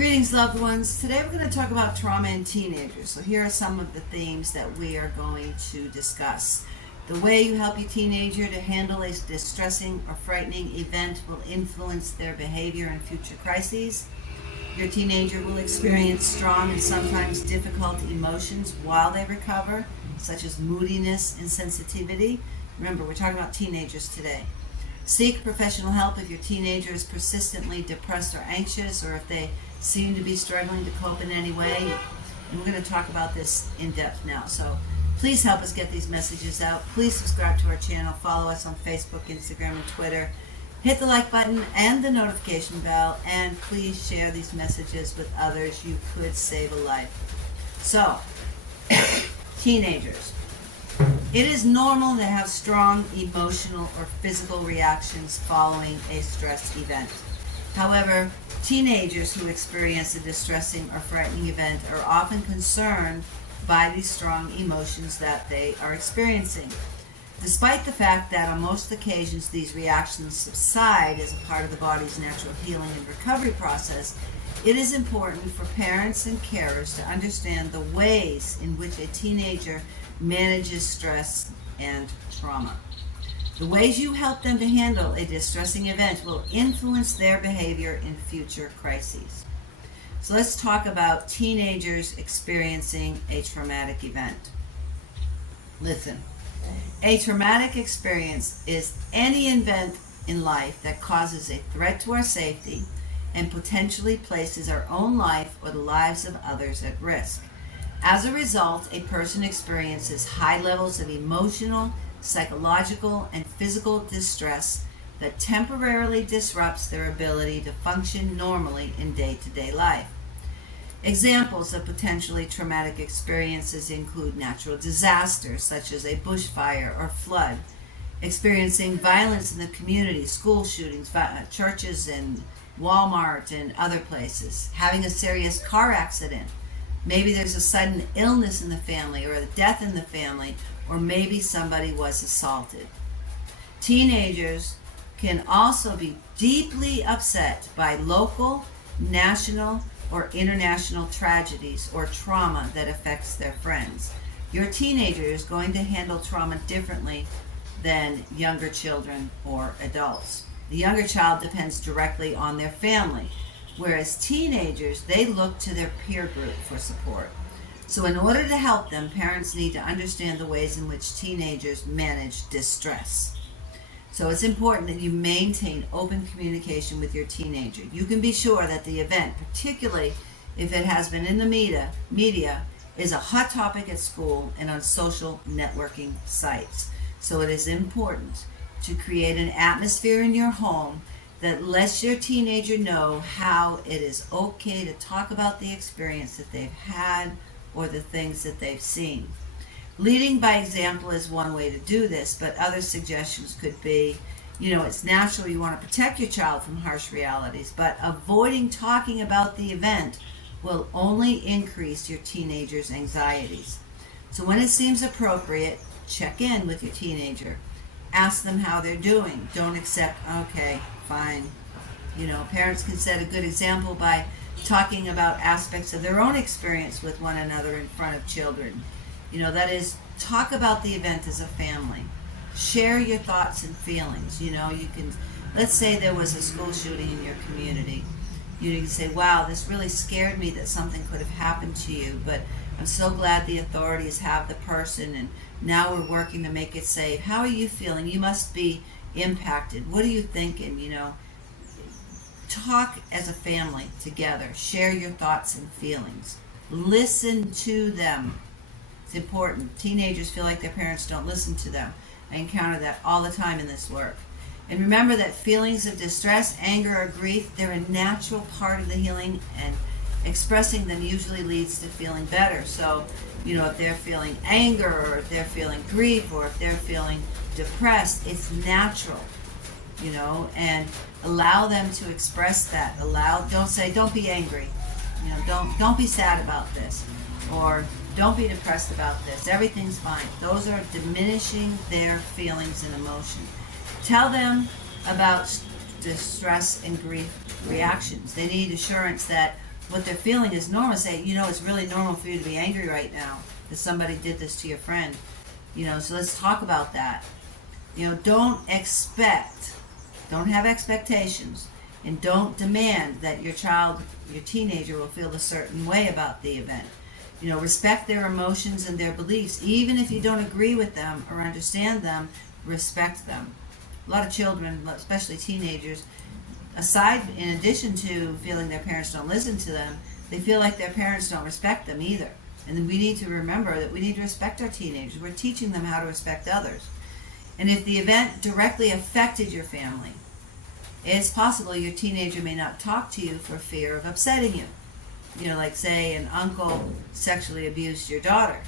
Greetings, loved ones. Today we're going to talk about trauma in teenagers. So here are some of the themes that we are going to discuss. The way you help your teenager to handle a distressing or frightening event will influence their behavior in future crises. Your teenager will experience strong and sometimes difficult emotions while they recover, such as moodiness and sensitivity. Remember, we're talking about teenagers today. Seek professional help if your teenager is persistently depressed or anxious, or if they seem to be struggling to cope in any way. And we're going to talk about this in depth now. So please help us get these messages out. Please subscribe to our channel. Follow us on Facebook, Instagram, and Twitter. Hit the like button and the notification bell. And please share these messages with others. You could save a life. So, teenagers. It is normal to have strong emotional or physical reactions following a stress event. However, teenagers who experience a distressing or frightening event are often concerned by these strong emotions that they are experiencing. Despite the fact that on most occasions these reactions subside as a part of the body's natural healing and recovery process, it is important for parents and carers to understand the ways in which a teenager manages stress and trauma. The ways you help them to handle a distressing event will influence their behavior in future crises. So let's talk about teenagers experiencing a traumatic event. Listen, a traumatic experience is any event in life that causes a threat to our safety and potentially places our own life or the lives of others at risk. As a result, a person experiences high levels of emotional, psychological, and physical distress that temporarily disrupts their ability to function normally in day-to-day life. Examples of potentially traumatic experiences include natural disasters such as a bushfire or flood, experiencing violence in the community, school shootings, churches and Walmart and other places, having a serious car accident. Maybe there's a sudden illness in the family or a death in the family, or maybe somebody was assaulted. Teenagers can also be deeply upset by local, national, or international tragedies or trauma that affects their friends. Your teenager is going to handle trauma differently than younger children or adults. The younger child depends directly on their family, whereas teenagers, they look to their peer group for support. So in order to help them, parents need to understand the ways in which teenagers manage distress. So it's important that you maintain open communication with your teenager. You can be sure that the event, particularly if it has been in the media, is a hot topic at school and on social networking sites. So it is important to create an atmosphere in your home that lets your teenager know how it is okay to talk about the experience that they've had or the things that they've seen. Leading by example is one way to do this, but other suggestions could be, it's natural you want to protect your child from harsh realities, but avoiding talking about the event will only increase your teenager's anxieties. So when it seems appropriate, check in with your teenager. Ask them how they're doing. Don't accept, okay, fine. Parents can set a good example by talking about aspects of their own experience with one another in front of children. That is, talk about the event as a family. Share your thoughts and feelings. You can, let's say there was a school shooting in your community. You can say, wow, this really scared me that something could have happened to you, but I'm so glad the authorities have the person, and now we're working to make it safe. How are you feeling? You must be impacted. What are you thinking? Talk as a family together. Share your thoughts and feelings. Listen to them. It's important. Teenagers feel like their parents don't listen to them. I encounter that all the time in this work. And remember that feelings of distress, anger, or grief, they're a natural part of the healing, and expressing them usually leads to feeling better. So, if they're feeling anger, or if they're feeling grief, or if they're feeling depressed, it's natural, and allow them to express that. Don't say, don't be angry, don't be sad about this, or don't be depressed about this. Everything's fine. Those are diminishing their feelings and emotion. Tell them about distress and grief reactions. They need assurance that what they're feeling is normal. Say, it's really normal for you to be angry right now that somebody did this to your friend. So let's talk about that. Don't have expectations, and don't demand that your teenager will feel a certain way about the event. Respect their emotions and their beliefs. Even if you don't agree with them or understand them, respect them. A lot of children, especially teenagers, in addition to feeling their parents don't listen to them, they feel like their parents don't respect them either. And then we need to remember that we need to respect our teenagers. We're teaching them how to respect others. And if the event directly affected your family, it's possible your teenager may not talk to you for fear of upsetting you. Like say an uncle sexually abused your daughter.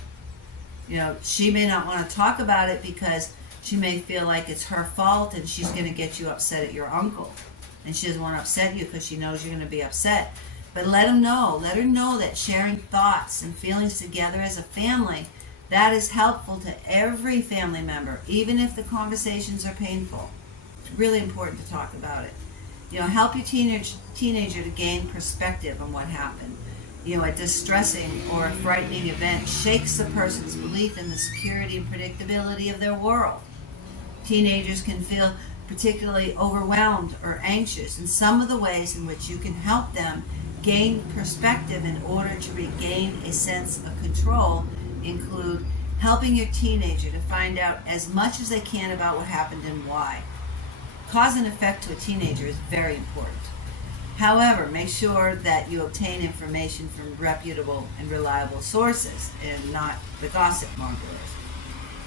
She may not want to talk about it because she may feel like it's her fault and she's going to get you upset at your uncle. And she doesn't want to upset you because she knows you're going to be upset. But let her know that sharing thoughts and feelings together as a family, that is helpful to every family member, even if the conversations are painful. It's really important to talk about it. Help your teenager to gain perspective on what happened. A distressing or a frightening event shakes a person's belief in the security and predictability of their world. Teenagers can feel particularly overwhelmed or anxious, and some of the ways in which you can help them gain perspective in order to regain a sense of control include helping your teenager to find out as much as they can about what happened and why. Cause and effect to a teenager is very important. However, make sure that you obtain information from reputable and reliable sources and not the gossip mongers.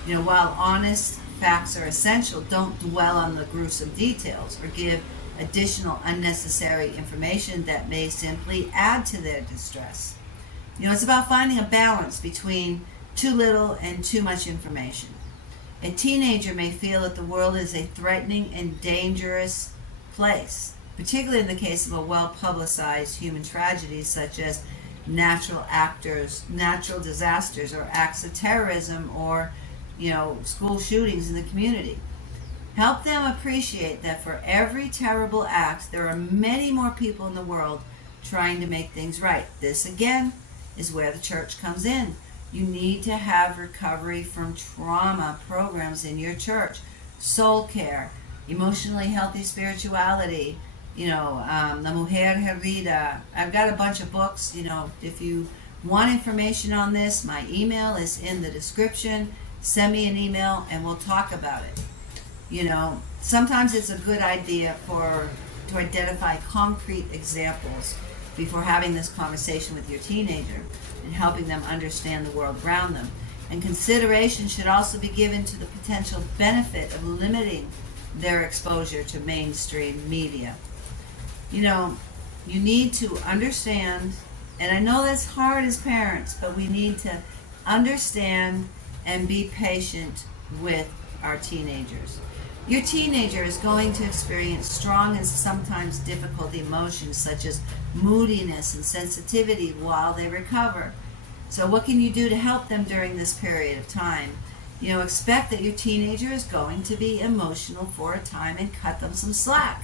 While honest facts are essential, don't dwell on the gruesome details or give additional unnecessary information that may simply add to their distress. It's about finding a balance between too little and too much information. A teenager may feel that the world is a threatening and dangerous place, particularly in the case of a well-publicized human tragedy such as natural disasters or acts of terrorism or school shootings in the community. Help them appreciate that for every terrible act, there are many more people in the world trying to make things right. This, again, is where the church comes in. You need to have recovery from trauma programs in your church. Soul care, emotionally healthy spirituality, La Mujer Herida. I've got a bunch of books. If you want information on this, my email is in the description. Send me an email and we'll talk about it. Sometimes it's a good idea to identify concrete examples before having this conversation with your teenager and helping them understand the world around them. And consideration should also be given to the potential benefit of limiting their exposure to mainstream media. You need to understand, and I know that's hard as parents, but we need to understand and be patient with our teenagers. Your teenager is going to experience strong and sometimes difficult emotions such as moodiness and sensitivity while they recover. So what can you do to help them during this period of time? Expect that your teenager is going to be emotional for a time and cut them some slack.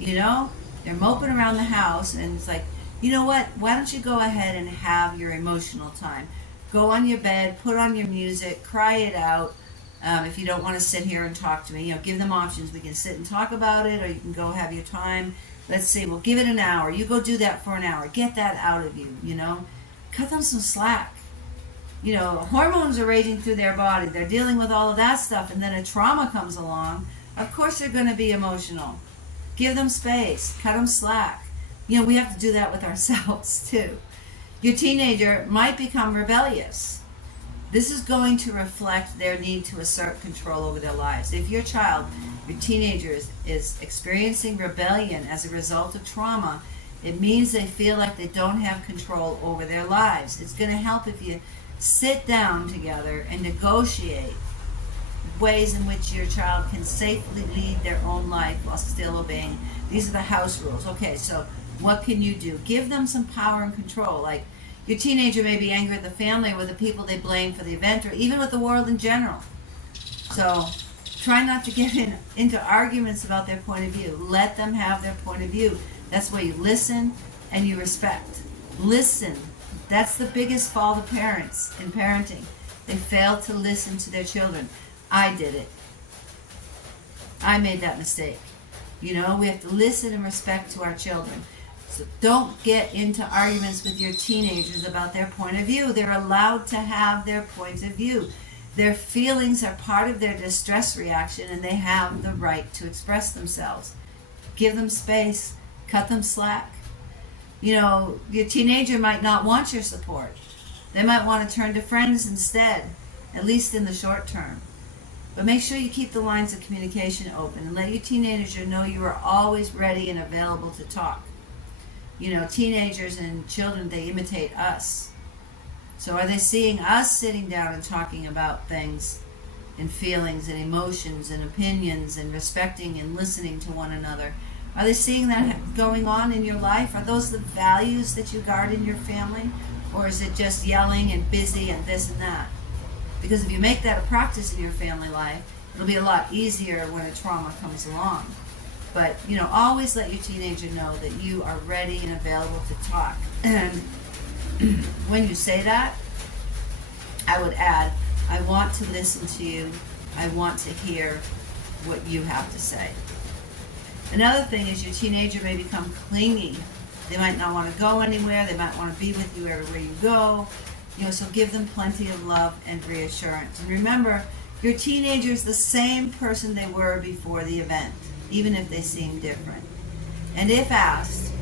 They're moping around the house and it's like, what? Why don't you go ahead and have your emotional time? Go on your bed, put on your music, cry it out. If you don't want to sit here and talk to me, give them options. We can sit and talk about it, or you can go have your time. Let's see, we'll give it an hour. You go do that for an hour. Get that out of you, Cut them some slack. Hormones are raging through their body. They're dealing with all of that stuff, and then a trauma comes along. Of course they're going to be emotional. Give them space. Cut them slack. We have to do that with ourselves, too. Your teenager might become rebellious. This is going to reflect their need to assert control over their lives. If your teenager is experiencing rebellion as a result of trauma, it means they feel like they don't have control over their lives. It's going to help if you sit down together and negotiate ways in which your child can safely lead their own life while still obeying. These are the house rules. Okay, so what can you do? Give them some power and control. Like, your teenager may be angry at the family or with the people they blame for the event, or even with the world in general. So try not to get into arguments about their point of view. Let them have their point of view. That's where you listen and you respect. Listen. That's the biggest fault of parents in parenting. They fail to listen to their children. I did it. I made that mistake. You know, we have to listen and respect to our children. So don't get into arguments with your teenagers about their point of view. They're allowed to have their point of view. Their feelings are part of their distress reaction, and they have the right to express themselves. Give them space. Cut them slack. You know, your teenager might not want your support. They might want to turn to friends instead, at least in the short term. But make sure you keep the lines of communication open and let your teenager know you are always ready and available to talk. You know, teenagers and children, they imitate us. So are they seeing us sitting down and talking about things and feelings and emotions and opinions and respecting and listening to one another? Are they seeing that going on in your life? Are those the values that you guard in your family? Or is it just yelling and busy and this and that? Because if you make that a practice in your family life, it'll be a lot easier when a trauma comes along. But, you know, always let your teenager know that you are ready and available to talk. And when you say that, I would add, I want to listen to you. I want to hear what you have to say. Another thing is your teenager may become clingy. They might not want to go anywhere. They might want to be with you everywhere you go. You know, so give them plenty of love and reassurance. And remember, your teenager is the same person they were before the event, even if they seem different. And if asked,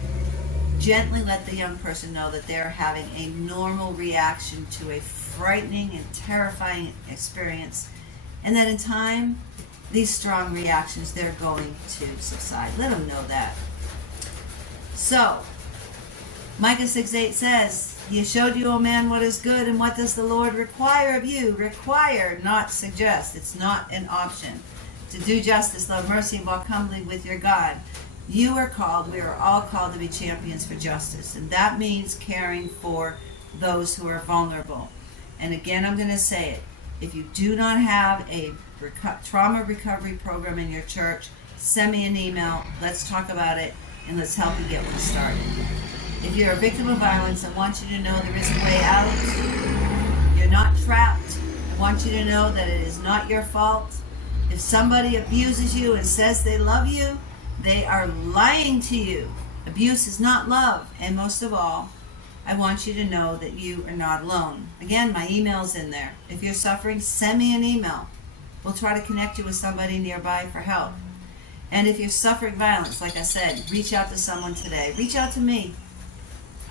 gently let the young person know that they're having a normal reaction to a frightening and terrifying experience, and that in time, these strong reactions, they're going to subside. Let them know that. So, Micah 6:8 says, He showed you, O man, what is good, and what does the Lord require of you? Require, not suggest. It's not an option. To do justice, love mercy, and walk humbly with your God. You are called, we are all called to be champions for justice. And that means caring for those who are vulnerable. And again, I'm going to say it. If you do not have a trauma recovery program in your church, send me an email. Let's talk about it, and let's help you get one started. If you're a victim of violence, I want you to know there is a way out. You're not trapped. I want you to know that it is not your fault. If somebody abuses you and says they love you, they are lying to you. Abuse is not love. And most of all, I want you to know that you are not alone. Again, my email's in there. If you're suffering, send me an email. We'll try to connect you with somebody nearby for help. And if you're suffering violence, like I said, reach out to someone today. Reach out to me.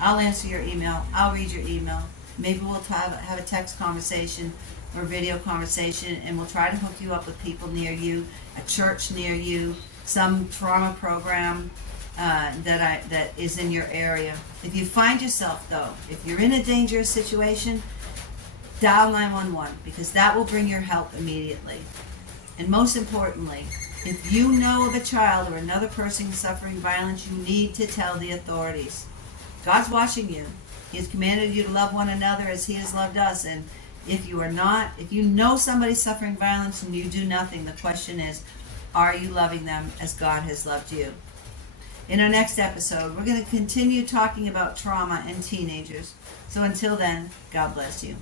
I'll answer your email. I'll read your email. Maybe we'll have a text conversation or video conversation, and we'll try to hook you up with people near you, a church near you, some trauma program that is in your area. If you find yourself, though, if you're in a dangerous situation, dial 911, because that will bring your help immediately. And most importantly, if you know of a child or another person suffering violence, you need to tell the authorities. God's watching you. He has commanded you to love one another as He has loved us. And if you know somebody suffering violence and you do nothing, the question is, are you loving them as God has loved you? In our next episode, we're going to continue talking about trauma and teenagers. So until then, God bless you.